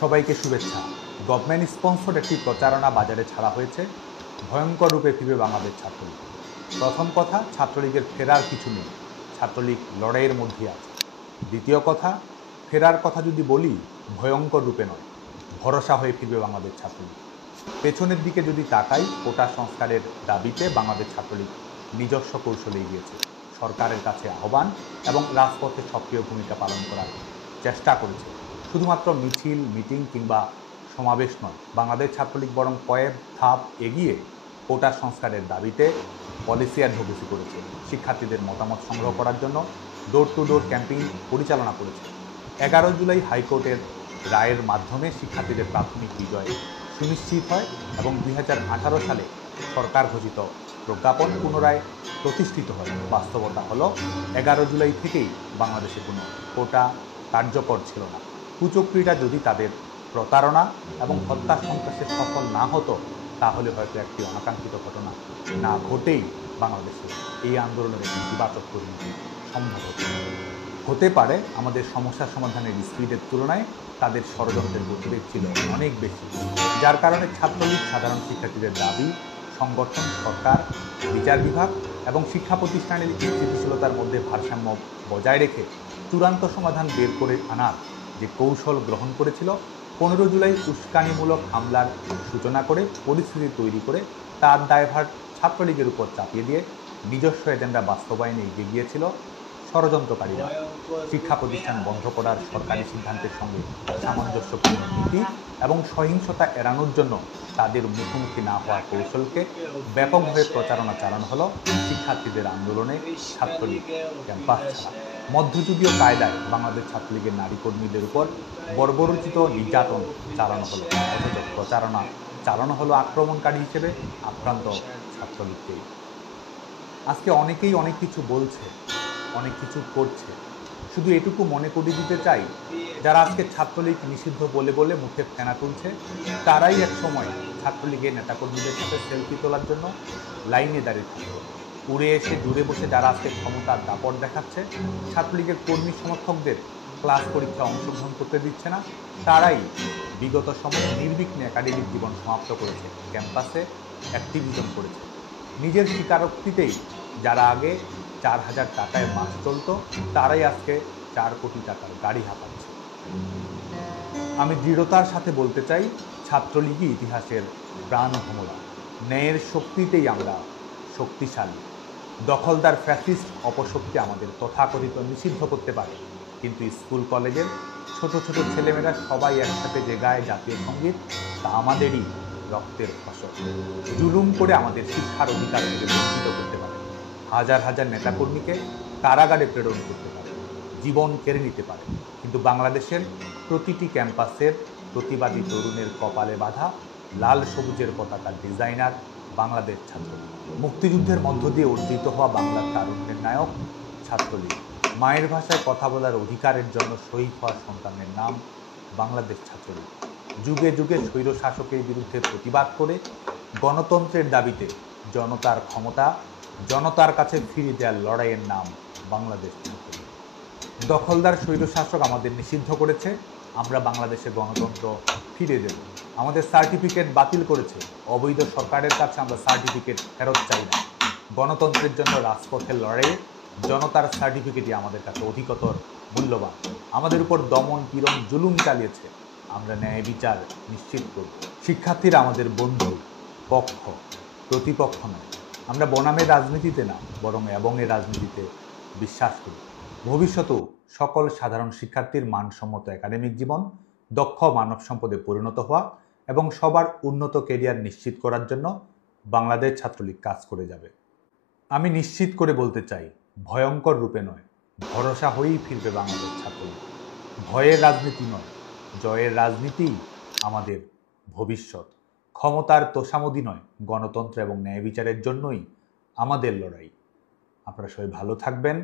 সবাইকে শুভেচ্ছা। Government sponsored একটি প্রচারণা বাজারে ছাড়া হয়েছে। ভয়ঙ্কর রূপে ফিরবে বাংলাদেশ ছাত্রলীগ। প্রথম কথা, ছাত্রলীগের ফেরার কিছু নেই। ছাত্রলীগ লড়াইয়ের মধ্যে আছে। দ্বিতীয় কথা, ফেরার কথা যদি বলি, ভয়ঙ্কর রূপে নয়, ভরসা হয়ে ফিরবে বাংলাদেশ ছাত্রলীগ। পেছনের দিকে যদি তাকাই, কোটা সংস্কারের দাবিতে বাংলাদেশ ছাত্রলীগ নিজস্ব কৌশলে এগিয়েছে। সরকারের কাছে আহ্বান এবং রাজপথে সক্রিয় ভূমিকা পালন করার চেষ্টা করেছে। শুধুমাত্র মিছিল, মিটিং কিংবা সমাবেশ নয়, বাংলাদেশ ছাত্রলীগ বরং কয়েক ধাপ এগিয়ে কোটা সংস্কারের দাবিতে পলিসি অ্যাডভোকেসি করেছে। শিক্ষার্থীদের মতামত সংগ্রহ করার জন্য ডোর টু ডোর ক্যাম্পেইন পরিচালনা করেছে। 11 জুলাই হাইকোর্টের রায়ের মাধ্যমে শিক্ষার্থীদের প্রাথমিক বিজয় সুনিশ্চিত হয় এবং 2018 সালে সরকার ঘোষিত প্রজ্ঞাপন পুনরায় প্রতিষ্ঠিত হয়। বাস্তবতা হলো 11 জুলাই থেকেই বাংলাদেশে কোনো কোটা কার্যকর ছিল না। কুচক্রীরা যদি তাদের প্রতারণা এবং হত্যা সন্ত্রাসে সফল না হতো, তাহলে হয়তো একটি অনাকাঙ্ক্ষিত ঘটনা না ঘটেই বাংলাদেশে এই আন্দোলনের একটি ইতিবাচক পরিণতি সম্ভব হতে পারে। আমাদের সমস্যার সমাধানের স্পিডের তুলনায় তাদের ষড়যন্ত্রের গতিবেগ ছিল অনেক বেশি, যার কারণে ছাত্রলীগ সাধারণ শিক্ষার্থীদের দাবি, সংগঠন, সরকার, বিচার বিভাগ এবং শিক্ষা প্রতিষ্ঠানের স্থিতিশীলতার মধ্যে ভারসাম্য বজায় রেখে চূড়ান্ত সমাধান বের করে আনার যে কৌশল গ্রহণ করেছিল। 15 জুলাই উস্কানিমূলক হামলার সূচনা করে পরিস্থিতি তৈরি করে তার দায়ভার ছাত্রলীগের উপর চাপিয়ে দিয়ে নিজস্ব এজেন্ডা বাস্তবায়নে এগিয়ে গিয়েছিল ষড়যন্ত্রকারীরা। শিক্ষা প্রতিষ্ঠান বন্ধ করার সরকারি সিদ্ধান্তের সঙ্গে সামঞ্জস্যপূর্ণ নীতি এবং সহিংসতা এড়ানোর জন্য তাদের মুখোমুখি না হওয়ার কৌশলকে ব্যাপকভাবে প্রচারণা চালানো হলো শিক্ষার্থীদের আন্দোলনে ছাত্রলীগ ক্যাম্পাস ছাড়া। মধ্যযুগীয় কায়দায় বাংলাদেশ ছাত্রলীগের নারী কর্মীদের উপর বর্বরোচিত নির্যাতন চালানো হলো, অথচ প্রচারণা চালানো হলো আক্রমণকারী হিসেবে আক্রান্ত ছাত্রলীগকেই। আজকে অনেকেই অনেক কিছু বলছে, অনেক কিছু করছে। শুধু এটুকু মনে করিয়ে দিতে চাই, যারা আজকে ছাত্রলীগ নিষিদ্ধ বলে বলে মুখে ফেনা তুলছে, তারাই এক সময় ছাত্রলীগের নেতাকর্মীদের সাথে সেলফি তোলার জন্য লাইনে দাঁড়িয়ে থাকবে। উড়ে এসে দূরে বসে যারা আজকে ক্ষমতার দাপট দেখাচ্ছে, ছাত্রলীগের কর্মী সমর্থকদের ক্লাস পরীক্ষায় অংশগ্রহণ করতে দিচ্ছে না, তারাই বিগত সময়ে নির্বিঘ্নে একাডেমিক জীবন সমাপ্ত করেছে, ক্যাম্পাসে অ্যাক্টিভিজম করেছে। নিজের স্বীকারোক্তিতেই যারা আগে 4,000 টাকায় মাস চলত, তারাই আজকে 4 কোটি টাকার গাড়ি হাঁপাচ্ছে। আমি দৃঢ়তার সাথে বলতে চাই, ছাত্রলীগই ইতিহাসের প্রাণ ভোমরা। ন্যায়ের শক্তিতেই আমরা শক্তিশালী। দখলদার ফ্যাসিস্ট অপশক্তি আমাদের তথাকথিত নিষিদ্ধ করতে পারে, কিন্তু স্কুল কলেজের ছোট ছোট ছেলেমেয়েরা সবাই একসাথে যে গায়ে জাতীয় সঙ্গীত, তা আমাদেরই রক্তের ফসল। জুলুম করে আমাদের শিক্ষার অধিকার থেকে বঞ্চিত করতে পারে, হাজার হাজার নেতাকর্মীকে কারাগারে প্রেরণ করতে পারে, জীবন কেড়ে নিতে পারে, কিন্তু বাংলাদেশের প্রতিটি ক্যাম্পাসের প্রতিবাদী তরুণের কপালে বাঁধা লাল সবুজের পতাকার ডিজাইনার বাংলাদেশ ছাত্রলীগ। মুক্তিযুদ্ধের মধ্য দিয়ে অর্জিত হওয়া বাংলার তারুণ্যের নায়ক ছাত্রলীগ। মায়ের ভাষায় কথা বলার অধিকারের জন্য শহীদ হওয়া সন্তানের নাম বাংলাদেশ ছাত্রলীগ। যুগে যুগে স্বৈর শাসকের বিরুদ্ধে প্রতিবাদ করে গণতন্ত্রের দাবিতে জনতার ক্ষমতা জনতার কাছে ফিরিয়ে দেওয়ার লড়াইয়ের নাম বাংলাদেশ ছাত্রলীগ। দখলদার স্বৈরশাসক আমাদের নিষিদ্ধ করেছে, আমরা বাংলাদেশে গণতন্ত্র ফিরে দেব। আমাদের সার্টিফিকেট বাতিল করেছে, অবৈধ সরকারের কাছে আমরা সার্টিফিকেট ফেরত চাই না। গণতন্ত্রের জন্য রাজপথের লড়াইয়ে জনতার সার্টিফিকেটই আমাদের কাছে অধিকতর মূল্যবান। আমাদের উপর দমন, পীড়ন, জুলুম চালিয়েছে, আমরা ন্যায় বিচার নিশ্চিত করব। শিক্ষার্থীরা আমাদের বন্ধু, পক্ষ, প্রতিপক্ষ নয়। আমরা বনামের রাজনীতিতে না, বরং এবংয়ের রাজনীতিতে বিশ্বাস করি। ভবিষ্যতেও সকল সাধারণ শিক্ষার্থীর মানসম্মত একাডেমিক জীবন, দক্ষ মানব সম্পদে পরিণত হওয়া এবং সবার উন্নত ক্যারিয়ার নিশ্চিত করার জন্য বাংলাদেশ ছাত্রলীগ কাজ করে যাবে। আমি নিশ্চিত করে বলতে চাই, ভয়ঙ্কর রূপে নয়, ভরসা হয়েই ফিরবে বাংলাদেশ ছাত্রলীগ। ভয়ের রাজনীতি নয়, জয়ের রাজনীতিই আমাদের ভবিষ্যৎ। ক্ষমতার তোষামোদী নয়, গণতন্ত্র এবং ন্যায় বিচারের জন্যই আমাদের লড়াই। আপনারা সবাই ভালো থাকবেন।